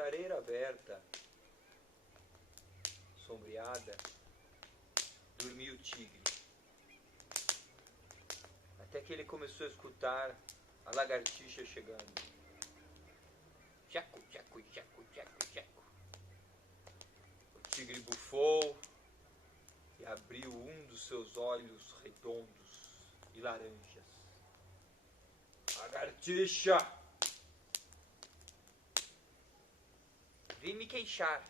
clareira aberta, sombreada, dormia o tigre. Até que ele começou a escutar a lagartixa chegando. Tchaco, tchaco, tchaco, tchaco, tchaco. O tigre bufou e abriu um dos seus olhos redondos e laranjas. Lagartixa! Vim me queixar.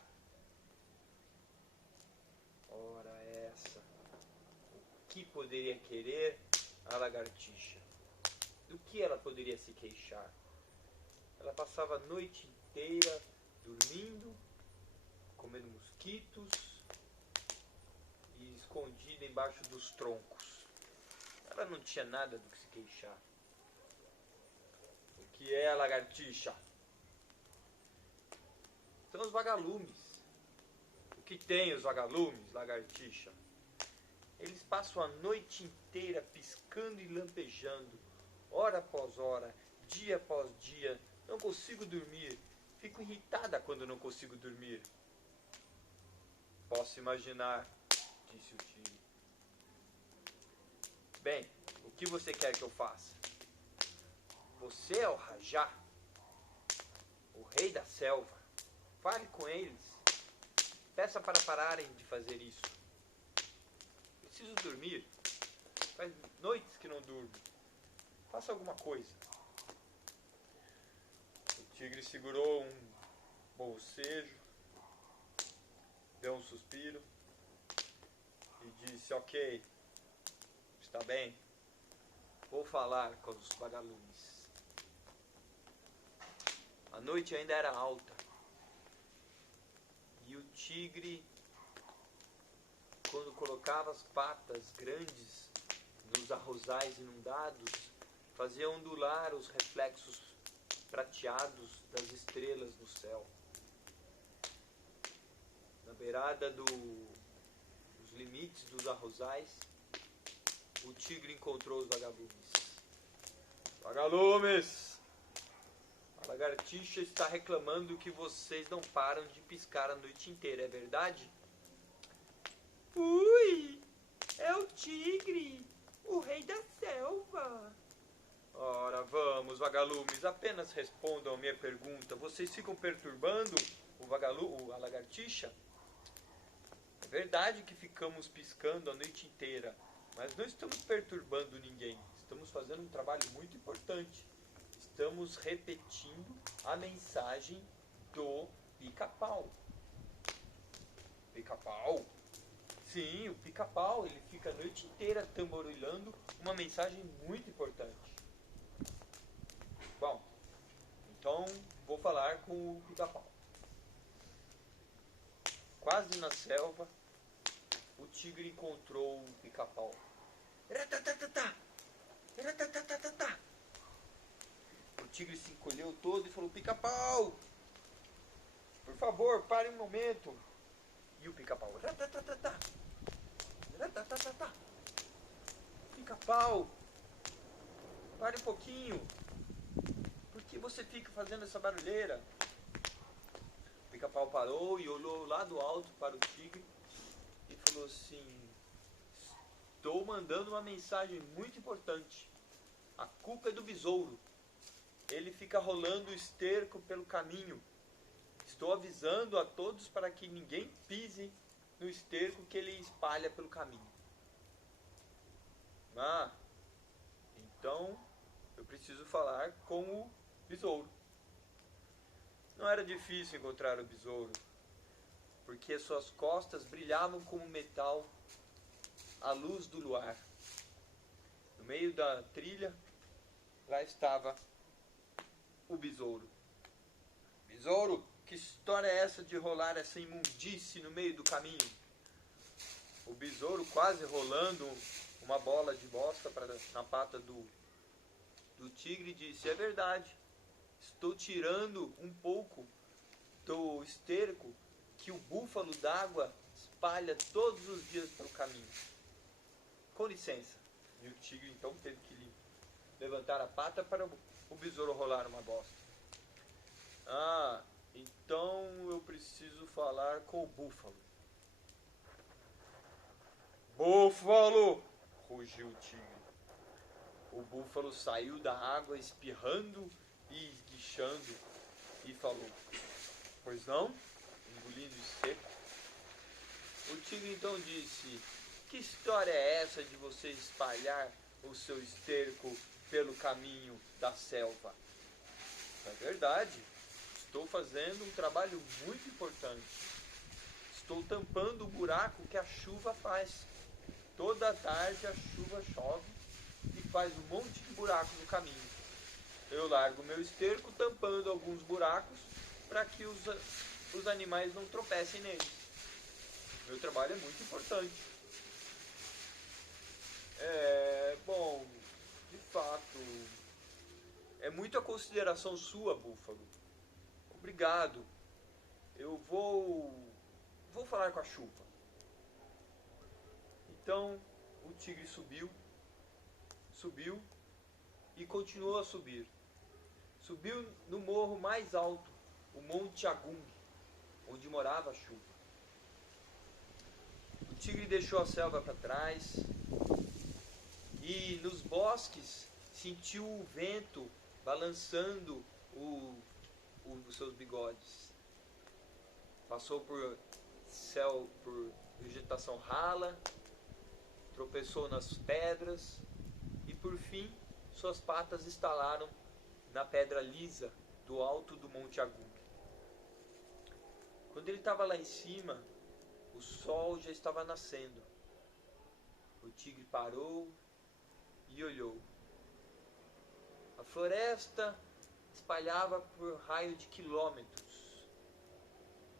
Ora essa. O que poderia querer a lagartixa? Do que ela poderia se queixar? Ela passava a noite inteira dormindo, comendo mosquitos e escondida embaixo dos troncos. Ela não tinha nada do que se queixar. O que é a lagartixa? São os vagalumes. O que tem os vagalumes, lagartixa? Eles passam a noite inteira piscando e lampejando, hora após hora, dia após dia. Não consigo dormir. Fico irritada quando não consigo dormir. Posso imaginar, disse o tigre. Bem, o que você quer que eu faça? Você é o Rajá, o rei da selva. Fale com eles. Peça para pararem de fazer isso. Preciso dormir. Faz noites que não durmo. Faça alguma coisa. O tigre segurou um bocejo, deu um suspiro e disse: ok, está bem, vou falar com os vagalumes. A noite ainda era alta e o tigre, quando colocava as patas grandes nos arrozais inundados, fazia ondular os reflexos prateados das estrelas no céu. Na beirada dos limites dos arrozais, o tigre encontrou os vagalumes. Vagalumes! A lagartixa está reclamando que vocês não param de piscar a noite inteira, é verdade? Ui! É o tigre, o rei da selva. Ora, vamos, vagalumes, apenas respondam a minha pergunta. Vocês ficam perturbando a lagartixa? É verdade que ficamos piscando a noite inteira, mas não estamos perturbando ninguém. Estamos fazendo um trabalho muito importante. Estamos repetindo a mensagem do pica-pau. Pica-pau? Sim, o pica-pau, ele fica a noite inteira tamborilando uma mensagem muito importante. Bom, então vou falar com o pica-pau. Quase na selva, o tigre encontrou o pica-pau. Ratatatatá! Ratatatatá! O tigre se encolheu todo e falou: pica-pau! Por favor, pare um momento. E o pica-pau: ratatatatá! Ratatatatá! Pica-pau! Pare um pouquinho. Por que você fica fazendo essa barulheira? O pica-pau parou e olhou lá do alto para o tigre e falou assim: estou mandando uma mensagem muito importante. A culpa é do besouro. Ele fica rolando o esterco pelo caminho. Estou avisando a todos para que ninguém pise no esterco que ele espalha pelo caminho. Ah, então eu preciso falar com o besouro. Não era difícil encontrar o besouro, porque suas costas brilhavam como metal à luz do luar. No meio da trilha, lá estava o besouro. Besouro, que história é essa de rolar essa imundície no meio do caminho? O besouro, quase rolando uma bola de bosta na pata do tigre, disse: é verdade, estou tirando um pouco do esterco que o búfalo d'água espalha todos os dias pelo caminho. Com licença. E o tigre então teve que levantar a pata para o besouro rolar uma bosta. Ah, Então eu preciso falar com o búfalo. Búfalo! Rugiu o tigre. O búfalo saiu da água espirrando e esguichando e falou: Pois não? Engolindo seco. O tigre então disse: Que história é essa de você espalhar o seu esterco pelo caminho da selva? É verdade. Estou fazendo um trabalho muito importante. Estou tampando o buraco que a chuva faz. Toda tarde a chuva chove e faz um monte de buraco no caminho. Eu largo meu esterco tampando alguns buracos para que os animais não tropecem neles. Meu trabalho é muito importante. Bom, de fato, é muita consideração sua, búfalo. Obrigado. Eu vou falar com a chuva. Então o tigre subiu e continuou a subir. Subiu no morro mais alto, o Monte Agung, onde morava a chuva. O tigre deixou a selva para trás e nos bosques sentiu o vento balançando os seus bigodes. Passou por vegetação rala, tropeçou nas pedras e por fim suas patas estalaram na pedra lisa do alto do Monte Agung. Quando ele estava lá em cima, o sol já estava nascendo. O tigre parou e olhou. A floresta espalhava por raio de quilômetros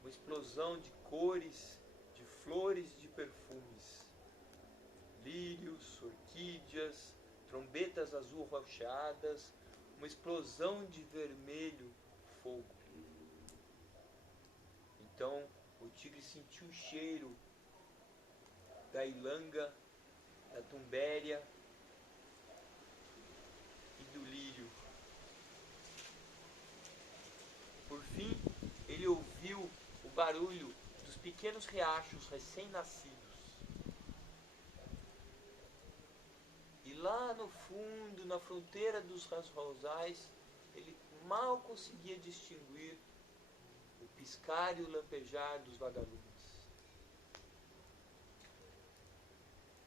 uma explosão de cores, de flores e de perfumes. Lírios, orquídeas, trombetas azul rocheadas, uma explosão de vermelho fogo. Então o tigre sentiu o cheiro da ilanga, da tumbéria e do lírio. Por fim, ele ouviu o barulho dos pequenos riachos recém-nascidos. E lá no fundo, na fronteira dos rosais, ele mal conseguia distinguir o piscar e o lampejar dos vagalumes.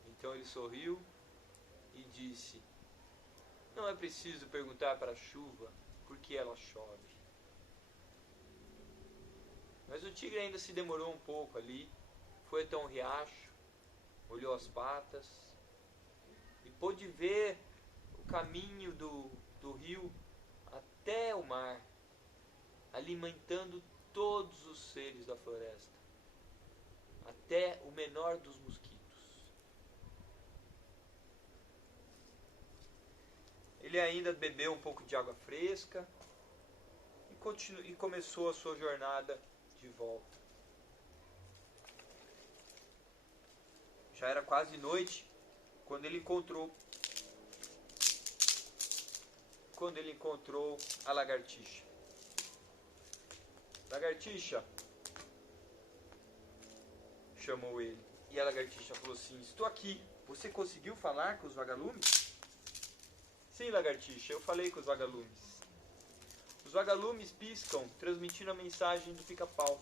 Então ele sorriu e disse: Não é preciso perguntar para a chuva por que ela chove. Mas o tigre ainda se demorou um pouco ali, foi até um riacho, olhou as patas e pôde ver o caminho do rio até o mar, alimentando todos os seres da floresta, até o menor dos mosquitos. Ele ainda bebeu um pouco de água fresca e começou a sua jornada de volta. Já era quase noite quando ele encontrou a lagartixa. Lagartixa, chamou ele. E a lagartixa falou assim: Estou aqui. Você conseguiu falar com os vagalumes? Sim, lagartixa, eu falei com os vagalumes. Os vagalumes piscam, transmitindo a mensagem do pica-pau.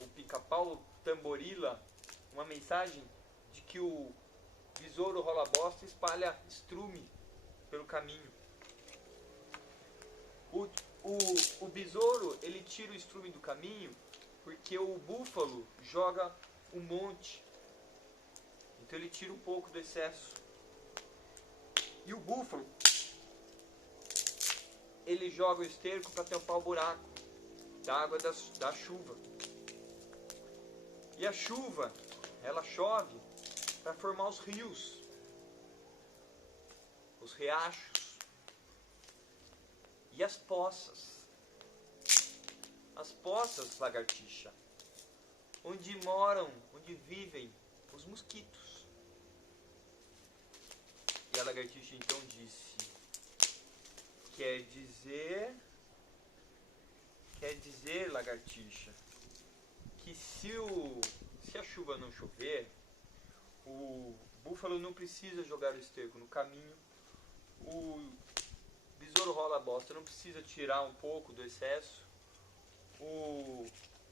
O pica-pau tamborila uma mensagem de que o besouro rola-bosta espalha estrume pelo caminho. O besouro, ele tira o estrume do caminho porque o búfalo joga um monte. Então ele tira um pouco do excesso. E o búfalo, ele joga o esterco para tampar o buraco da água da chuva. E a chuva, ela chove para formar os rios, os riachos e as poças. As poças, lagartixa, onde vivem os mosquitos. E a lagartixa então disse: Quer dizer Quer dizer, lagartixa, que se a chuva não chover, o búfalo não precisa jogar o esterco no caminho, o besouro rola a bosta não precisa tirar um pouco do excesso, o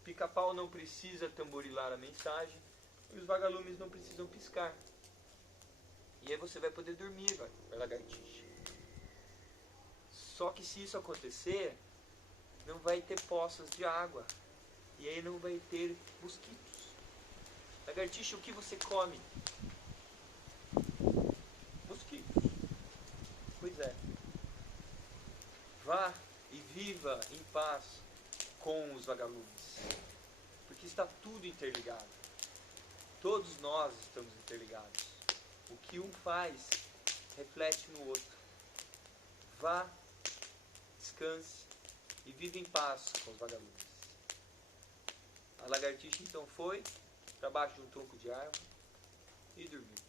pica-pau não precisa tamborilar a mensagem e os vagalumes não precisam piscar. E aí você vai poder dormir, lagartixa. Só que se isso acontecer, não vai ter poças de água. E aí não vai ter mosquitos. Lagartixa, o que você come? Mosquitos. Pois é. Vá e viva em paz com os vagalumes. Porque está tudo interligado. Todos nós estamos interligados. O que um faz, reflete no outro. Vá, descanse e viva em paz com os vagalumes. A lagartixa então foi para baixo de um tronco de árvore e dormiu.